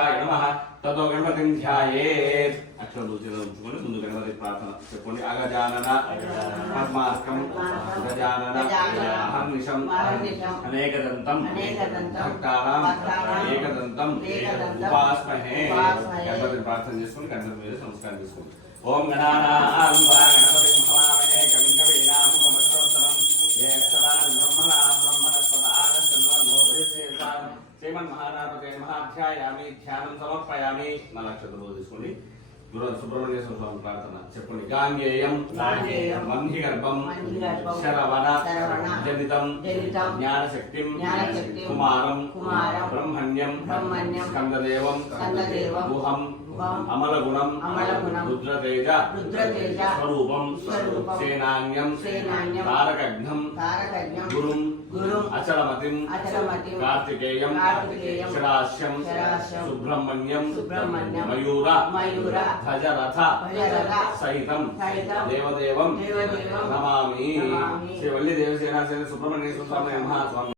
नमः ततो गणपतिं ध्यायेत् अक्षरं उच्चारण ముందు గణపతి ప్రార్థన చెప్పండి అగజానన పద్మార్కం గజానన అహర్నిశం అనేకదంతం భక్తానాం ఏకదంతం ఉపాస్మహే గణపతిని ప్రార్థన చేసుకొని గణపతి మీద నమస్కారం చేసుకోండి ఓం గణానాం గణపతి మహామహే కవిం కవినాముపమస్తోత్తమం యేస్తదాన్ బ్రహ్మణాం బ్రహ్మణస్పదాన చంద్రనోదయసేతాం శ్రీమన్ మహానాథే మహాధ్యాయామి ధ్యానం సమర్పయామి నా నక్షత్రం తీసుకోండి సుబ్రహ్మణ్యేశ్వర స్వామి ప్రార్థన చెప్పండి గాంగేయం మంహిగర్భం శరవణ జనితం జ్ఞానశక్తిం కుమారం బ్రహ్మణ్యం స్కందదేవం గుహం అమలగుణం రుద్రతేజ స్వరూపం సేనాన్యం తారకఘ్నం గురుం అచలమతిం కార్తికేయం శిరాస్యం సుబ్రహ్మణ్యం మయూర భజరథ సహితం దేవదేవం నమామి శ్రీ వల్లి దేవసేన సుబ్రహ్మణ్యేశ్వర స్వామి మహాస్వామి